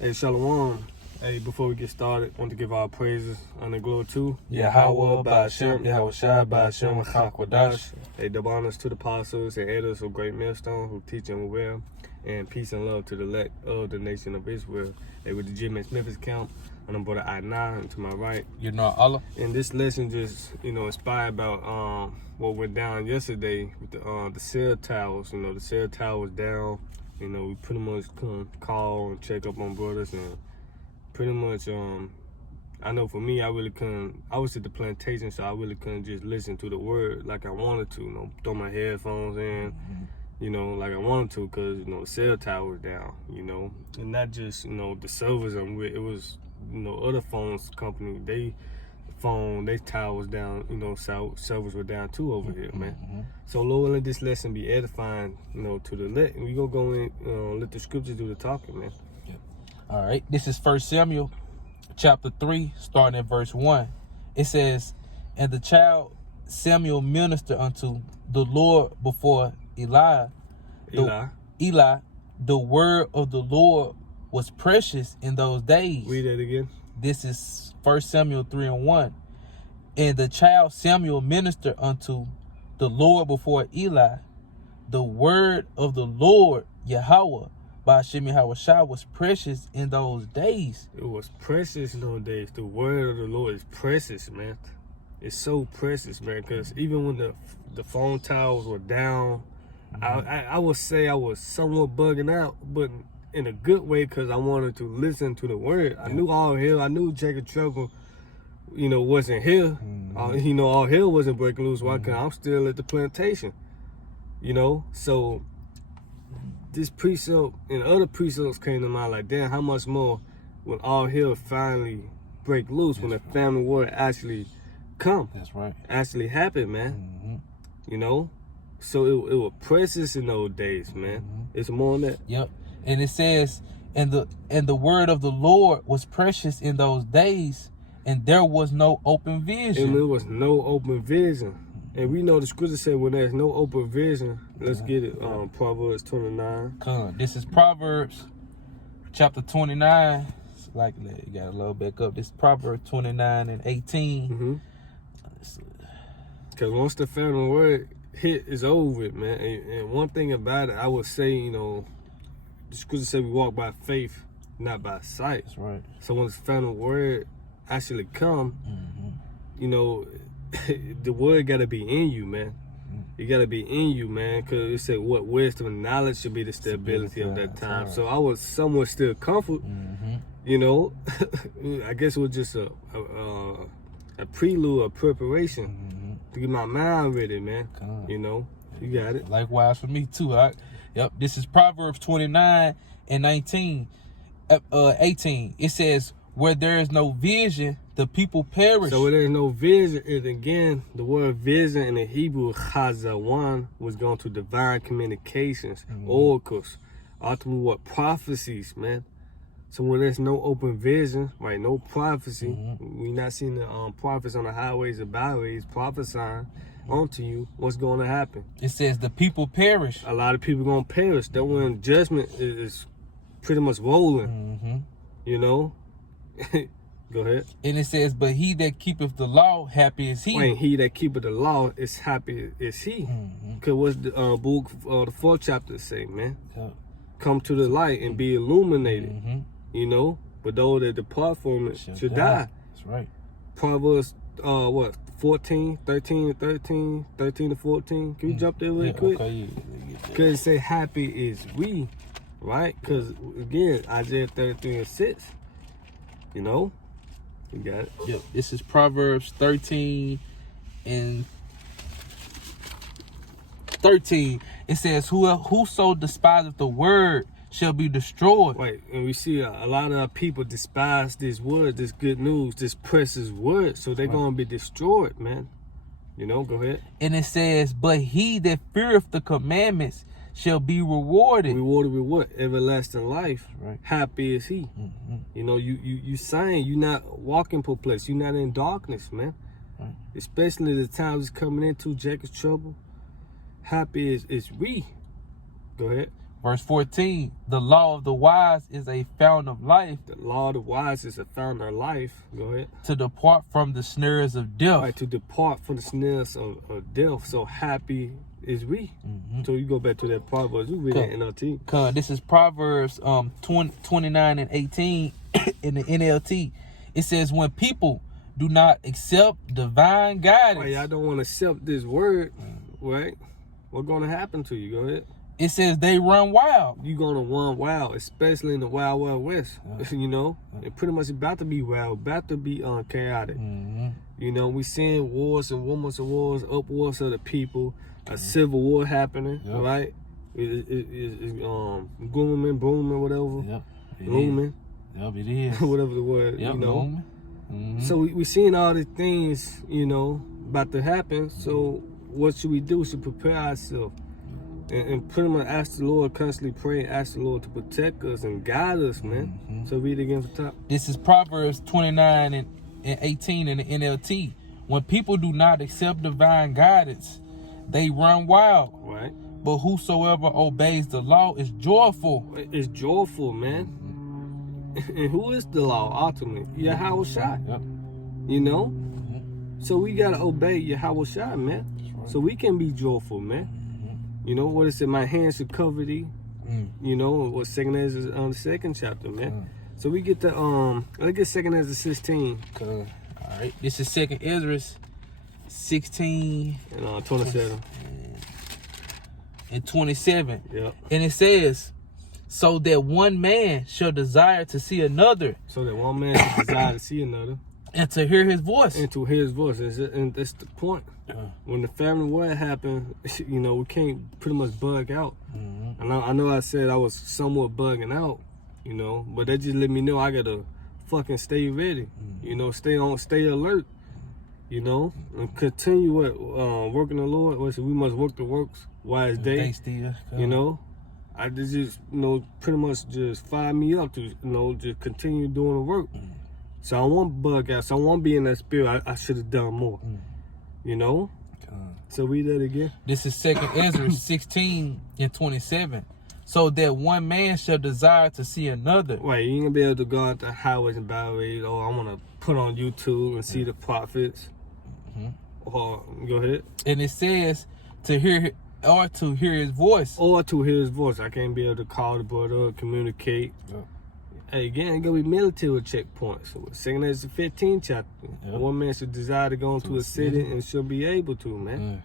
Hey, Shalom. Hey, before we get started, I want to give our praises and the glory to Yahweh, Ba'ashem, Yahweh Shai, Ba'ashem, Chakwadash. Hey, double honors to the apostles and elders of Great Millstone who teach and well, and peace and love to the elect of the nation of Israel. Hey, with the Jim Smith account, and I'm brother I9, and to my right. You know Allah. And this lesson just, inspired about what went down yesterday with the cell towers. The cell towers down. We pretty much call and check up on brothers, and pretty much, I know for me, I really couldn't, I was at the plantation, so I really couldn't just listen to the word like I wanted to, throw my headphones in, like I wanted to, because, the cell tower was down, and not just, the servers I'm with, it was, other phones company, they tower was down, servers were down too over here, man. So Lord, let this lesson be edifying, to the elect, and we gonna go in, let the scriptures do the talking, man. All right, this is 1 Samuel chapter 3, starting at verse 1. It says, "And the child Samuel ministered unto the Lord before Eli. The word of the Lord was precious in those days." Read that again. This is 1 Samuel 3 and 1. "And the child Samuel ministered unto the Lord before Eli. The word of the Lord, Yahweh, Ba'ashem Yahweh Shai, was precious in those days." It was precious in those days. The word of the Lord is precious, man. It's so precious, man, because even when the phone towers were down, I would say I was somewhat bugging out, but in a good way, because I wanted to listen to the word. I knew all hell. I knew Jacob Trouble, wasn't here. All hell wasn't breaking loose. Why? Because I'm still at the plantation, So this precept and other precepts came to mind, like, damn, how much more when all hell finally break loose, when the family word actually come. That's right. Actually happen, man. So it was precious in those days, man. It's more than that. Yep. And it says, and the word of the Lord was precious in those days, and there was no open vision. And there was no open vision. And we know the scripture said when there's no open vision, let's get it, Proverbs 29. This is Proverbs chapter 29. It's like, you got to load back up. This is Proverbs 29 and 18. Because once the family word hit, it's over with, man. And one thing about it, I would say, the scripture said we walk by faith, not by sight. That's right. So when the family word actually come, the word got to be in you, man. It got to be in you, man, because it said what wisdom and knowledge should be the stability of that time. Right. So I was somewhat still comfort, I guess it was just a prelude, a preparation to get my mind ready, man. You got it. Likewise for me too. Yep. This is Proverbs 29 and 18. It says, "Where there is no vision, the people perish." So where there's no vision, and again, the word vision in the Hebrew, chazawan, was going to divine communications, oracles, ultimately what? Prophecies, man. So when there's no open vision, right, no prophecy, we not seeing the prophets on the highways and byways prophesying onto you, what's going to happen? It says the people perish. A lot of people going to perish. That when judgment is pretty much rolling, Go ahead. And it says, "But he that keepeth the law, happy is he." When he that keepeth the law is happy is he. Because what's the book, the 4th chapter say, man? Come to the light and be illuminated. But those that depart from it should die. That's right. Proverbs 13 to 14. Can we jump there real quick? Okay. Because it say happy is we, right? Because again, Isaiah 33 and 6. You got it. Yep. This is Proverbs 13 and 13. It says, "Whoso despiseth the word shall be destroyed." Right, and we see a lot of our people despise this word, this good news, this precious word, so they're going to be destroyed, man. Go ahead. And it says, "But he that feareth the commandments shall be rewarded." Rewarded with what? Everlasting life. Right. Happy is he. You saying you're not walking perplexed. You're not in darkness, man. Right. Especially the times it's coming into Jacob's trouble. Happy is we. Go ahead. Verse 14, the law of the wise is a fountain of life. The law of the wise is a fountain of life. Go ahead. To depart from the snares of death. Right, to depart from the snares of death. So happy is we. So you go back to that Proverbs. You read that NLT. This is Proverbs 29 and 18 in the NLT. It says, when people do not accept divine guidance. Right, I don't want to accept this word, right? What's going to happen to you? Go ahead. It says they run wild. You're going to run wild, especially in the wild, wild west. You know, it pretty much about to be wild, about to be chaotic. You know, we seeing wars and rumors of wars, upwards of the people, a civil war happening, right? It's glooming, booming, whatever. Glooming. It is. Whatever the word, you know. So we seeing all these things, you know, about to happen. So what should we do? We should prepare ourselves. And pretty much ask the Lord, constantly pray and ask the Lord to protect us and guide us, man. So read it again from the top. This is Proverbs 29 and 18 in the NLT. When people do not accept divine guidance, they run wild. Right. But whosoever obeys the law is joyful. It's joyful, man. And who is the law ultimately? Yahweh Shai. You know? So we got to obey Yahweh Shai, man. So we can be joyful, man. You know what it said? My hands should cover thee. You know what second is on the second chapter, man. So we get the let's get second Ezra 16. All right. This is second Ezra 16 and 27 and 27. Yep. And it says, so that one man shall desire to see another. So that one man shall desire to see another. And to hear his voice. And to hear his voice. And that's the point. When the famine war happened, you know, we can't pretty much bug out. I know I said I was somewhat bugging out, you know, but that just let me know I gotta fucking stay ready. You know, stay alert, you know, and continue working the Lord. We must work the works while it's day. You know, I just, you know, pretty much just fire me up to, you know, just continue doing the work. So I won't bug out. So I won't be in that spirit. I should have done more. You know? So read that again. This is second Ezra 16 and 27. So that one man shall desire to see another. Right, you ain't gonna be able to go out the highways and byways. Or I wanna put on YouTube and see the prophets. Or go ahead. And it says to hear his voice. Or to hear his voice. I can't be able to call the brother, communicate. Hey, again, it's gonna be military checkpoints. So second Ezra 15 chapter. One man should desire to go into a city and shall be able to, man.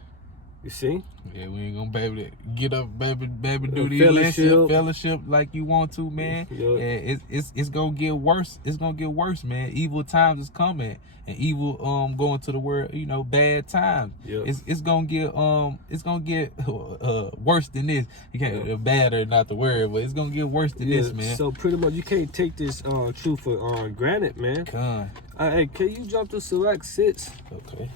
You see? Yeah, we ain't gonna be able to get up, baby, do the fellowship like you want to, man. And it's gonna get worse. It's gonna get worse, man. Evil times is coming, and evil going to the world. You know, bad times. It's gonna get worse than this. You can't bad or not the word, but it's gonna get worse than this, man. So pretty much, you can't take this truth for granted, man. Hey, can you jump to select 6? Okay.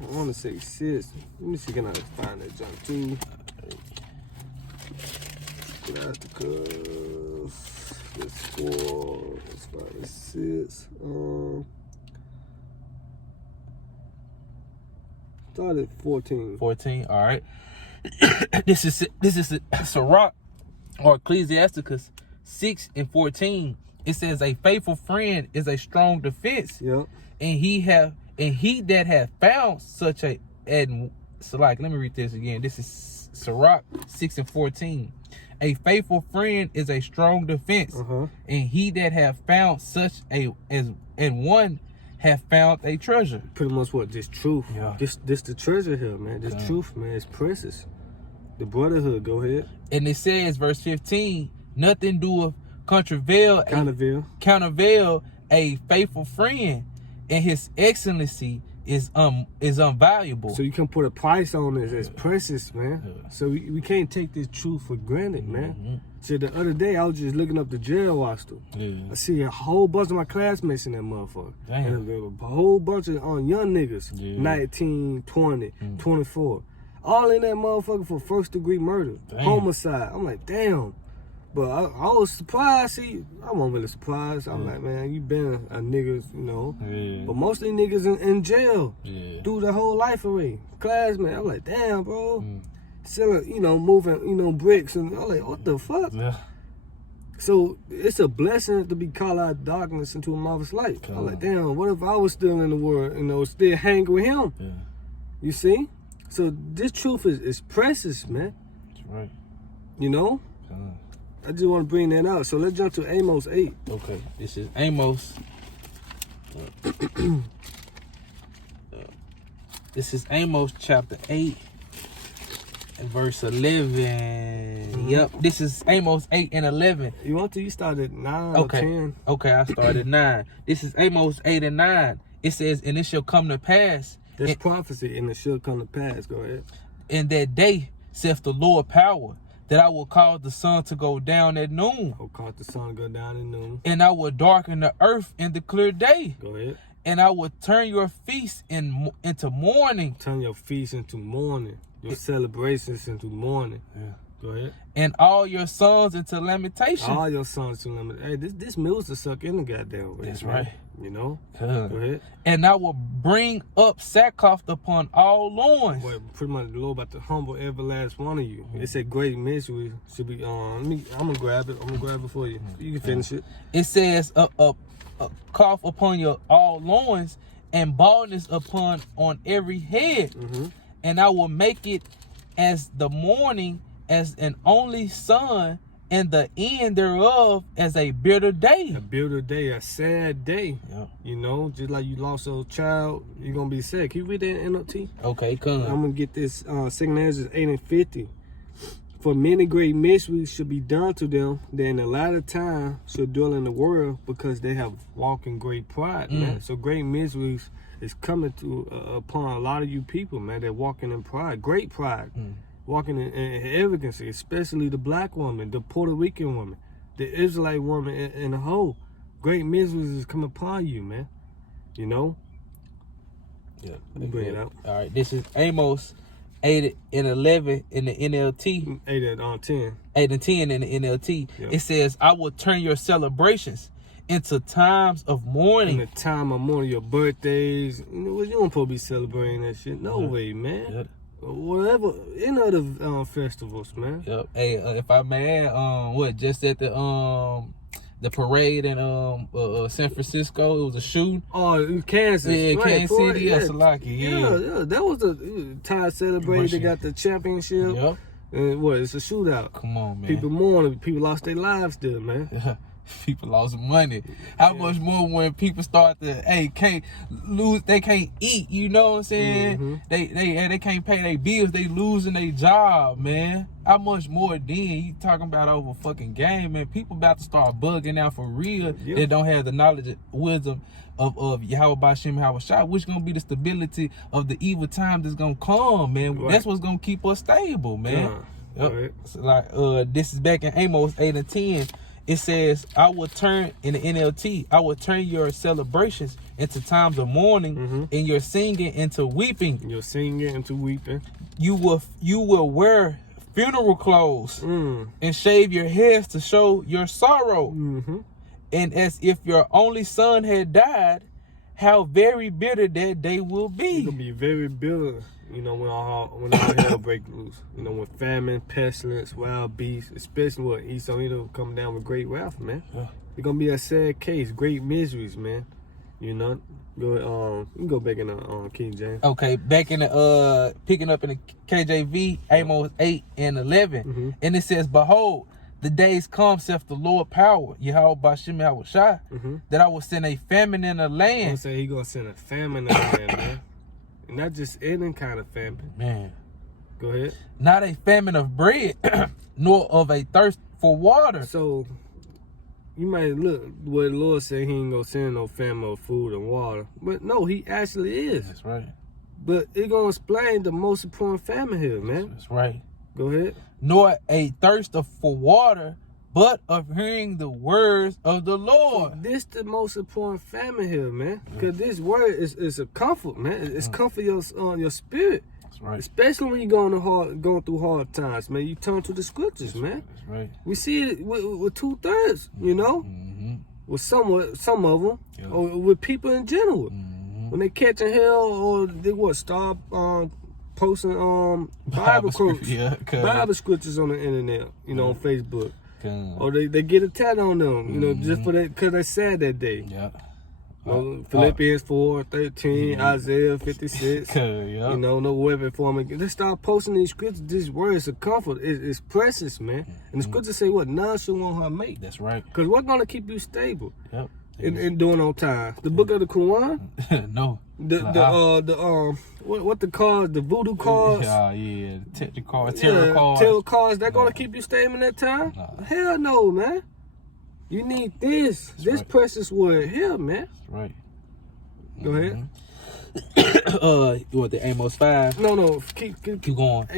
I want to say 6. Let me see, can I find that jump too? Get out the curve. That's 4. Let's find the 6. Start at 14. 14. All right. This is Sirach or Ecclesiasticus 6 and 14. It says a faithful friend is a strong defense. And he that hath found such a, and so like, let me read this again. This is Sirach 6 and 14. A faithful friend is a strong defense, and he that hath found such a and one hath found a treasure. Pretty much what? This truth. This the treasure here, man. This truth, man, is precious. The brotherhood. Go ahead. And it says, verse 15, nothing doeth countervail a faithful friend, and his excellency is unvaluable. So you can put a price on it. It's precious, man. So we can't take this truth for granted, man. So the other day I was just looking up the jail roster. I see a whole bunch of my classmates in that motherfucker. And a whole bunch of young niggas, 19, 20, 24. All in that motherfucker for first degree murder, homicide. I'm like, damn. But I was surprised. See, I wasn't really surprised. I'm like, man, you been a nigga, you know. But most of these niggas in jail through their whole life away. Classmate, I'm like, damn, bro. selling, moving, bricks, and I'm like, what the fuck? Yeah. So it's a blessing to be called out of darkness into a marvelous light. I'm like, damn, what if I was still in the world, still hanging with him? Yeah. You see? So this truth is precious, man. That's right. I just want to bring that out. So let's jump to Amos 8. Okay, this is Amos. This is Amos chapter 8 and verse 11. Yep, this is Amos 8 and 11. You started at 9 or 10? Okay, I started 9. This is Amos 8 and 9. It says, and it shall come to pass. That's prophecy, and it shall come to pass. Go ahead. In that day, saith the Lord power, that I will cause the sun to go down at noon. I will cause the sun to go down at noon. And I will darken the earth in the clear day. Go ahead. And I will turn your feast into mourning. Turn your feast into mourning. Your celebrations into mourning. Yeah. Go ahead. And all your sons into lamentation. All your sons into lamentation. Hey, this music suck in the goddamn way. That's right. Go ahead. And I will bring up sackcloth upon all loins. Well, pretty much the Lord about to humble every last one of you. It said great misery should be I'm gonna grab it. I'm gonna grab it for you. You can finish it. It says a cough upon your all loins and baldness upon on every head. And I will make it as the morning as an only son, and the end thereof as a bitter day. A bitter day, a sad day. Yep. Just like you lost your child, you're going to be sad. Can you read that NLT? Okay, come on. I'm going to get this 2 Ezra 8 and 50. For many great mysteries should be done to them that in the latter time should dwell in the world, because they have walked in great pride, man. So great mysteries is coming to upon a lot of you people, man. They're walking in pride, great pride. Walking in arrogance, especially the black woman, the Puerto Rican woman, the Israelite woman in the whole. Great miseries is coming upon you, man. Yeah. Let me bring it out. All right, this is Amos 8 and 11 in the NLT. 8 and 10. 8 and 10 in the NLT. Yep. It says, I will turn your celebrations into times of mourning. In the time of mourning, your birthdays. You don't supposed to be celebrating that shit. No way, man. Yep. Whatever, any other festivals, man. Yep. Hey, if I may add, just at the parade in San Francisco, it was a shooting. Oh, in Kansas. Yeah, right, Kansas City, yeah. Salaki. Yeah, that was a time celebrated. They got the championship. Yep. And it's a shootout. Come on, man. People mourning. People lost their lives still, man. Yeah. People lost money. How much more when people start to they can't eat, you know what I'm saying? They can't pay their bills, they losing their job, man. How much more then you talking about over fucking game, man? People about to start bugging out for real. They don't have the knowledge and wisdom of Yahweh Bashim Hawashai, which gonna be the stability of the evil time that's gonna come, man. Right. That's what's gonna keep us stable, man. Right. So like this is back in Amos 8 and 10. It says, I will turn, in the NLT, I will turn your celebrations into times of mourning, and your singing into weeping. Your singing into weeping. You will wear funeral clothes and shave your heads to show your sorrow. And as if your only son had died, how very bitter that day will be. It's going to be very bitter. When all hell break loose. When famine, pestilence, wild beasts, especially when Esau come down with great wrath, man. It's gonna be a sad case, great miseries, man. Go you can go back in the King James. Okay, back in the picking up in the KJV, Amos 8 and 11. And it says, behold, the days come, saith the Lord power, Yahweh Bashim Hawashai, that I will send a famine in the land. I'm saying he gonna send a famine in the land, man. And not just any kind of famine. Man. Go ahead. Not a famine of bread, nor of a thirst for water. So, you might look, what the Lord said, he ain't gonna send no famine of food and water. But no, he actually is. That's right. But it gonna explain the most important famine here, man. That's right. Go ahead. Nor a thirst for water, but of hearing the words of the Lord. This the most important famine here, man. Because this word is a comfort, man. It's comfort your spirit. That's right. Especially when you're going through hard times, man. You turn to the scriptures, man. That's right. We see it with 2/3, with some of them, or with people in general. When they catching hell or they start posting Bible quotes, Bible scriptures on the internet, you know, on Facebook. Or they get a tat on them, you know, just for that, because they said that day. Yeah. Philippians 4:13, Isaiah 56. You know, no weapon formed against. Let's start posting these scriptures. These words of comfort. It's precious, man. And the scriptures say what? None shall want her mate. That's right. Because what's going to keep you stable? Yep. And doing on time. The book of the Quran? No. What the cards? The voodoo cards? Yeah. Tarot cards. They're going to keep you stable in that time? Nah. Hell no, man. You need this. This precious word here, man. That's right. Go ahead. You want the Amos 5? No. Keep going.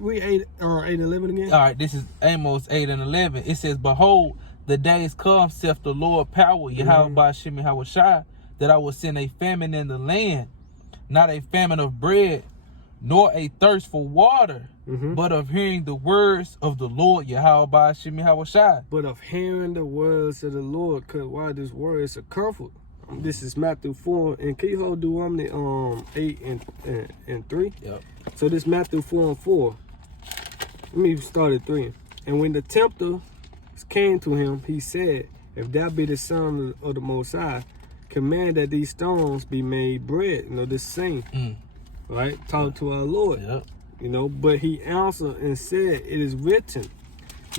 We 8 and 11 again. All right, this is Amos 8 and 11. It says, "Behold, the days come, saith the Lord power, Yahweh Ba'ashem Yahushua, that I will send a famine in the land, not a famine of bread, nor a thirst for water, but of hearing the words of the Lord, Yahweh Ba'ashem Yahushua." But of hearing the words of the Lord, because why this word is a comfort. This is Matthew 4, and can you hold Deuteronomy 8 and 3? Yep. So this Matthew 4 and 4. Let me start at 3. "And when the tempter came to him, he said, If thou be the Son of the Most High, command that these stones be made bread." You know, this same, right? Talk to our Lord. Yep. You know, but he answered and said, "It is written,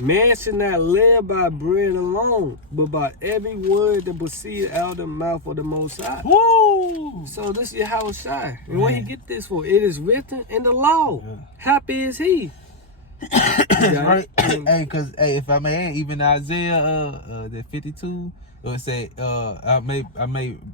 man should not live by bread alone, but by every word that proceeds out of the mouth of the Most High." Woo! So this is how it's shine. And where he get this for? It is written in the law. Yeah. Happy is he. Right. Hey, because if I may add, even Isaiah the 52, it say I may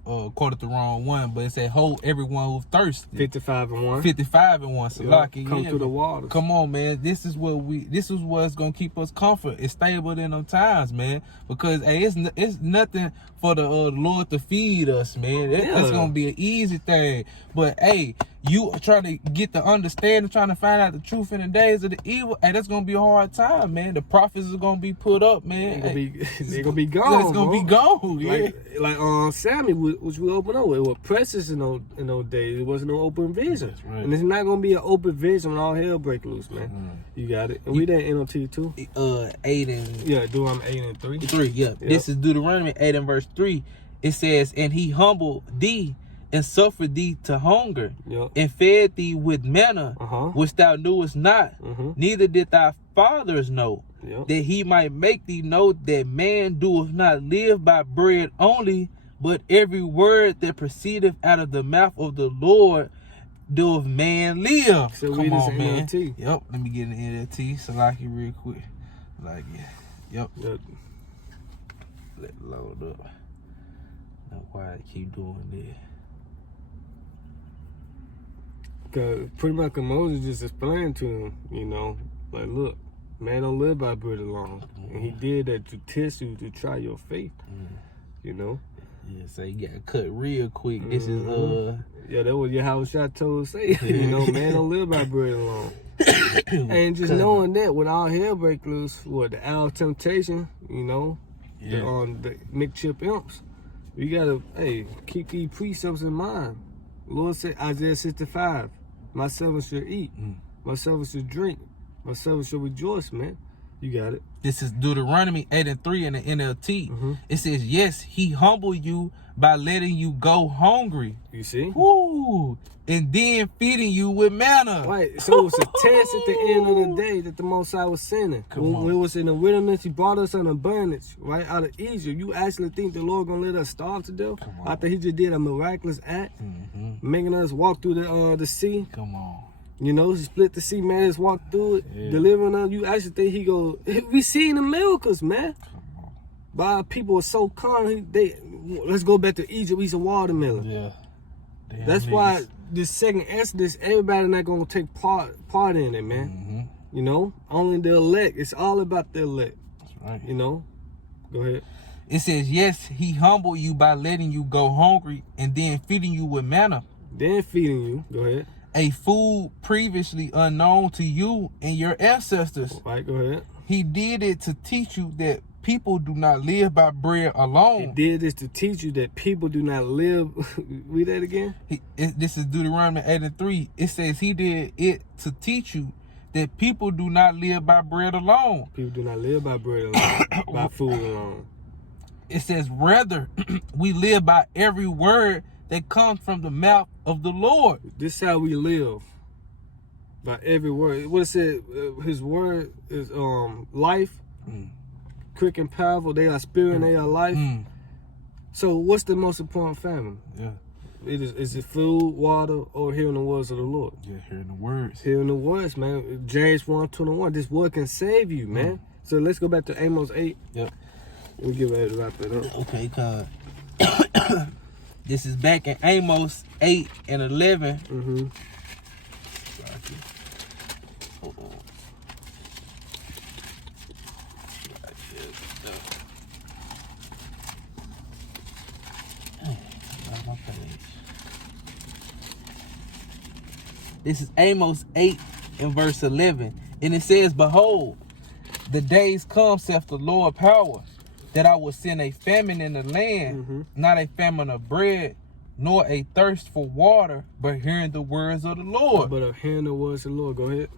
quote it the wrong one, but it say, "Hold everyone who thirsts." 55 and 1. 55 and 1. So come through the waters. Come on, man. This is what's gonna keep us comfort. It's stable in them times, man. Because hey, it's nothing for the Lord to feed us, man. It's gonna be an easy thing. But hey, you trying to get the understanding, trying to find out the truth in the days of the evil. Hey, that's gonna be a hard time, man. The prophets are gonna be put up, man. They're gonna be gone. It's gonna be gone. Yeah. Like Samuel, which we open up with. It was precious in those days. It wasn't no open vision. That's right. And it's not gonna be an open vision when all hell break loose, man. You got it. And we did NOT too. 8 and Deuteronomy 8 and 3. 3. Yep. This is Deuteronomy 8 and verse 3. It says, "And he humbled thee and suffered thee to hunger, and fed thee with manna, which thou knewest not, neither did thy fathers know, that he might make thee know that man doeth not live by bread only, but every word that proceedeth out of the mouth of the Lord doeth man live." So come on, man. NLT. Yep. Let me get an NLT, Salaki, real quick. Like, yep. Let it load up. Now, why I keep doing this? Cause pretty much Moses just explained to him, you know, like, look, man don't live by bread alone. And he did that to test you, to try your faith. You know? Yeah, so you got cut real quick. This is yeah, that was Yahushua told say, you know, man don't live by bread alone. And just knowing that with all hell break loose, the hour of temptation, you know, the McChip imps, we gotta keep these precepts in mind. Lord said, Isaiah 65, "My servants shall eat, my servants shall drink, my servants shall rejoice," man. You got it. This is Deuteronomy 8 and 3 in the NLT. It says, "Yes, he humbled you by letting you go hungry." You see? Woo! And then feeding you with manna. Right. So it was a test at the end of the day that the Most High was sending. When we was in the wilderness, he brought us on a bondage, right, out of Egypt. You actually think the Lord gonna let us starve to death? After he just did a miraculous act, making us walk through the sea. Come on. You know, he split the sea, man, just walked through it, delivering us. You actually think he go, we seen the miracles, man. But our people were so calm, let's go back to Egypt, eat some watermelon. Yeah. That's why this second Exodus, everybody not gonna take part in it, man. You know, only the elect. It's all about the elect. That's right. You know, go ahead. It says, "Yes, he humbled you by letting you go hungry and then feeding you with manna." Then feeding you. Go ahead. "A food previously unknown to you and your ancestors." Right, go ahead. He did it to teach you that people do not live by bread He alone. did this to teach you that people do not live. Read that again. This is Deuteronomy 8:3. It says he did it to teach you that people do not live by bread alone. People do not live by bread alone, by food alone. It says, rather, we live by every word that comes from the mouth of the Lord. This is how we live. By every word. What it said, his word is life, quick and powerful. They are spirit and they are life. So what's the most important family? Yeah. Is it food, water, or hearing the words of the Lord? Yeah, hearing the words. Hearing the words, man. James 1:21. This word can save you, man. So let's go back to Amos 8. Yep. Let me get ready to wrap it up. Okay, cuz. This is back in Amos 8 and 11. Mm-hmm. Hold on. My page. This is Amos 8 and verse 11. And it says, behold, the days come, saith the Lord power, that I will send a famine in the land, not a famine of bread, nor a thirst for water, but hearing the words of the Lord. But of hearing the words of the Lord. Go ahead.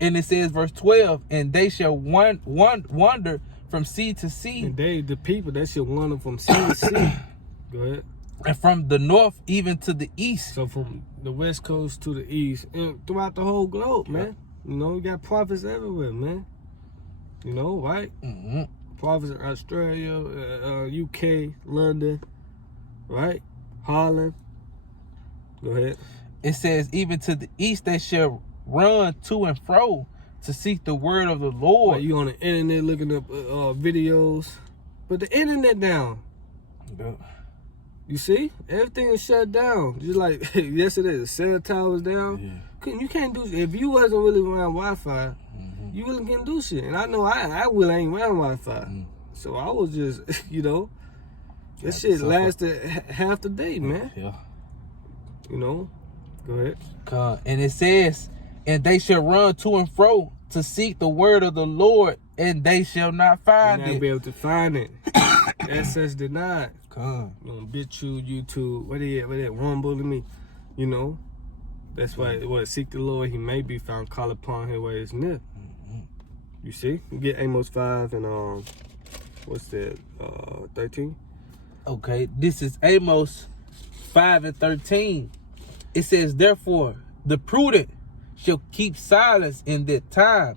And it says, verse 12, and they shall wander from sea to sea. And they, the people, that shall wander from sea to sea. Go ahead. And from the north even to the east. So from the west coast to the east, and throughout the whole globe, man. You know, you got prophets everywhere, man. You know, right? Prophets in Australia, UK, London, right? Holland. Go ahead. It says, even to the east they shall run to and fro to seek the word of the Lord. Like you on the internet looking up videos. But the internet down. Yeah. You see? Everything is shut down. Just like yesterday, the cell tower was down. You can't do shit. If you wasn't really around Wi-Fi, you really can't do shit. And I know I really ain't around Wi-Fi. So I was just, you know, that shit lasted half the day, man. Yeah. You know? Go ahead. And it says, and they shall run to and fro to seek the word of the Lord, and they shall not find You're not it. be able to find it. SS denied. God. You know, BitChute, YouTube, what they at? One bully me. You know? That's why, seek the Lord, he may be found, call upon him where it's near. You see? You get Amos 5 and, what's that, 13? Okay, this is Amos 5 and 13. It says, therefore, the prudent shall keep silence in that time,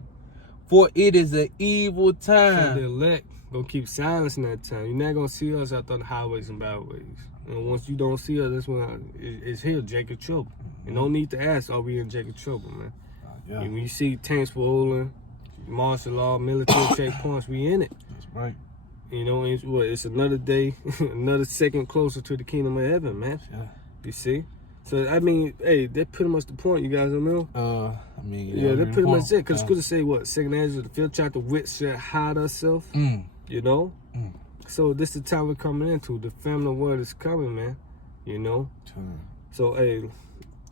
for it is an evil So time. the elect gonna keep silence in that time. You're not gonna see us out on the highways and byways. And once you don't see us, that's when it's here, Jacob trouble. And no need to ask, are we in Jacob trouble, man? Yeah. And when you see tanks rolling, martial law, military checkpoints, we in it. That's right. You know, it's another day, another second closer to the kingdom of heaven, man. Yeah. You see? So, I mean, hey, that's pretty much the point, you guys know? I mean, Yeah, that's pretty much it. Because it's it's good to say, what, 2nd Ezra, the 5th chapter, wit shall hide herself. You know? So this is the time we're coming into. The family word is coming, man. You know? So, hey,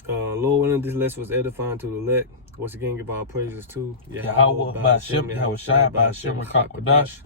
Lord willing, this lesson was edifying to the elect. Once again, give our praises to Yahweh, by Hashem, Yahweh Shai, by Hashem, Rakak Kodash.